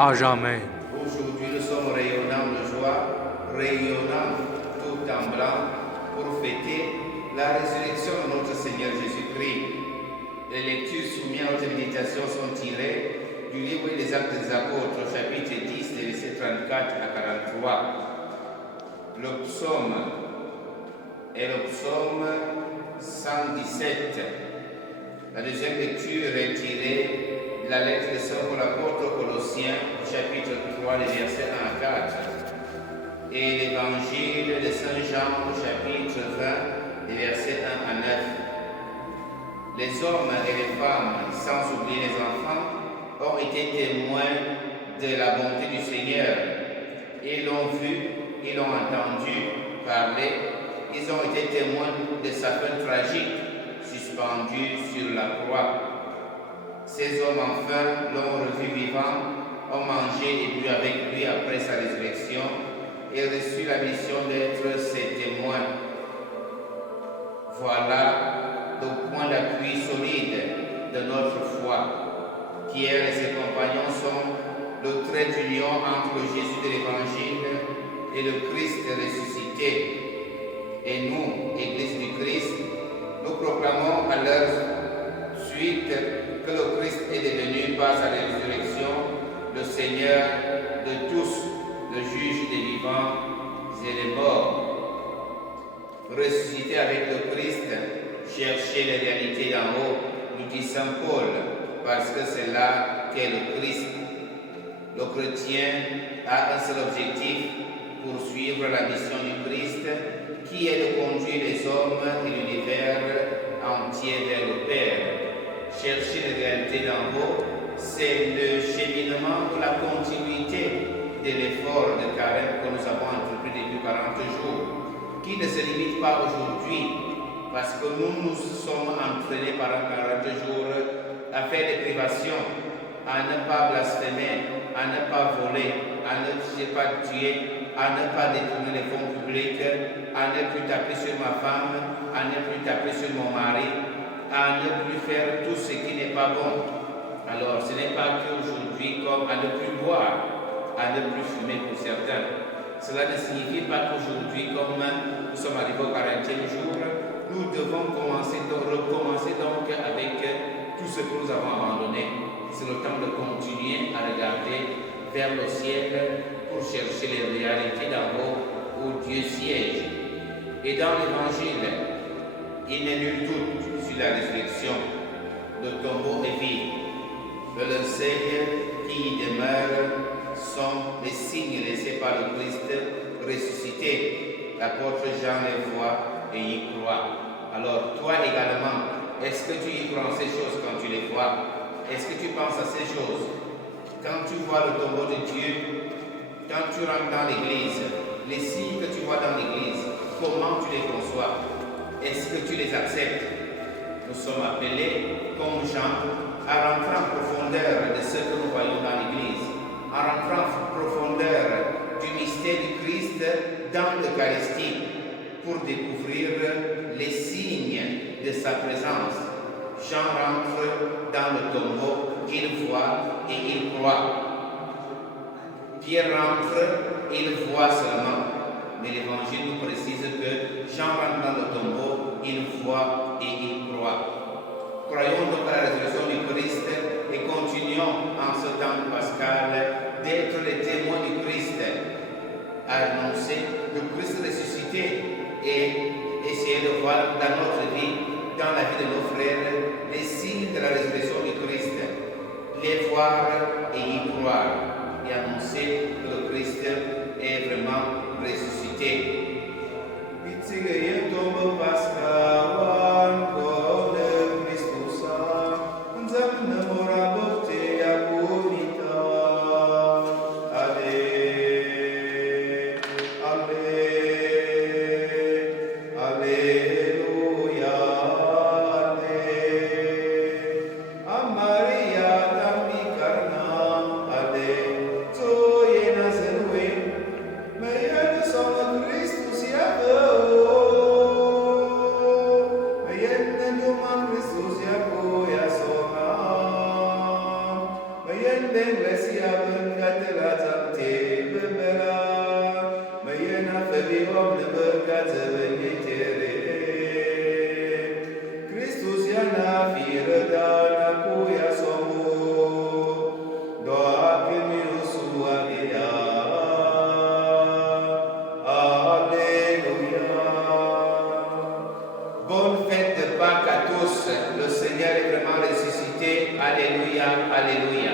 à jamais. Aujourd'hui, nous sommes rayonnants de joie, rayonnants tout en blanc pour fêter la résurrection de notre Seigneur Jésus-Christ. Les lectures soumises à notre méditation sont tirées du livre des Actes des Apôtres, au chapitre 10, des versets 34 à 43. Le psaume est le psaume 117. La deuxième lecture est tirée de la lettre de Saint Paul apôtre aux Colossiens, chapitre 3, les versets 1 à 4. Et l'évangile de Saint Jean, chapitre 20, les versets 1 à 9. Les hommes et les femmes, sans oublier les enfants, ont été témoins de la bonté du Seigneur. Ils l'ont vu, ils l'ont entendu parler, ils ont été témoins de sa fin tragique, suspendu sur la croix. Ces hommes enfin l'ont revu vivant, ont mangé et bu avec lui après sa résurrection et reçu la mission d'être ses témoins. Voilà le point d'appui solide de notre foi. Pierre et ses compagnons sont le trait d'union entre Jésus de l'Évangile et le Christ ressuscité. Et nous, Église du Christ, nous proclamons à leur suite que le Christ est devenu par sa résurrection le Seigneur de tous, le juge des vivants et des morts. Ressuscité avec le Christ, cherchez les réalités d'en haut, nous dit Saint Paul, parce que c'est là qu'est le Christ. Le chrétien a un seul objectif, poursuivre la mission du Christ, qui est de conduire les hommes et l'univers entier vers le Père. Chercher les réalités d'en haut, c'est le cheminement pour la continuité de l'effort de carême que nous avons entrepris depuis 40 jours, qui ne se limite pas aujourd'hui, parce que nous nous sommes entraînés pendant 40 jours à faire des privations, à ne pas blasphémer, à ne pas voler, à ne pas tuer, à ne pas détourner les fonds publics, à ne plus taper sur ma femme, à ne plus taper sur mon mari, à ne plus faire tout ce qui n'est pas bon. Alors, ce n'est pas qu'aujourd'hui comme à ne plus boire, à ne plus fumer pour certains. Cela ne signifie pas qu'aujourd'hui, comme nous sommes arrivés au 40e jour, nous devons recommencer donc avec tout ce que nous avons abandonné. C'est le temps de continuer à regarder vers le ciel pour chercher les réalités d'en haut où Dieu siège. Et dans l'Évangile, il n'est nul doute sur la résurrection. Le tombeau est vide. Le linceul qui y demeure sont les signes laissés par le Christ ressuscité. L'apôtre Jean les voit et y croit. Alors toi également, est-ce que tu y crois en ces choses quand tu les vois? Est-ce que tu penses à ces choses? Quand tu vois le tombeau de Dieu, quand tu rentres dans l'église, les signes que tu vois dans l'église, comment tu les conçois? Est-ce que tu les acceptes? Nous sommes appelés, comme Jean, à rentrer en profondeur de ce que nous voyons dans l'église, à rentrer en profondeur du mystère du Christ dans l'Eucharistie pour découvrir les signes de sa présence. Jean rentre dans le tombeau, il voit et il croit. Pierre rentre, il voit seulement. Mais l'Évangile nous précise que Jean rentre dans le tombeau, il voit et il croit. Croyons donc à la résurrection du Christ et continuons en ce temps pascal d'être les témoins du Christ, à annoncer le Christ ressuscité et essayer de voir dans notre vie, dans la vie de nos frères, les signes de la résurrection du Christ, les voir et y croire, et annoncer que le Christ est vraiment ressuscité. Maria, Tambi Karna, Ade, Toye Nazareth. viom de bărcață venitere. Christus iana firă dana cuia somu, doar că miu sua ea. Alléluia. Bonne fête de Pâques à tous. Le Seigneur est vraiment ressuscité. Alléluia, alléluia.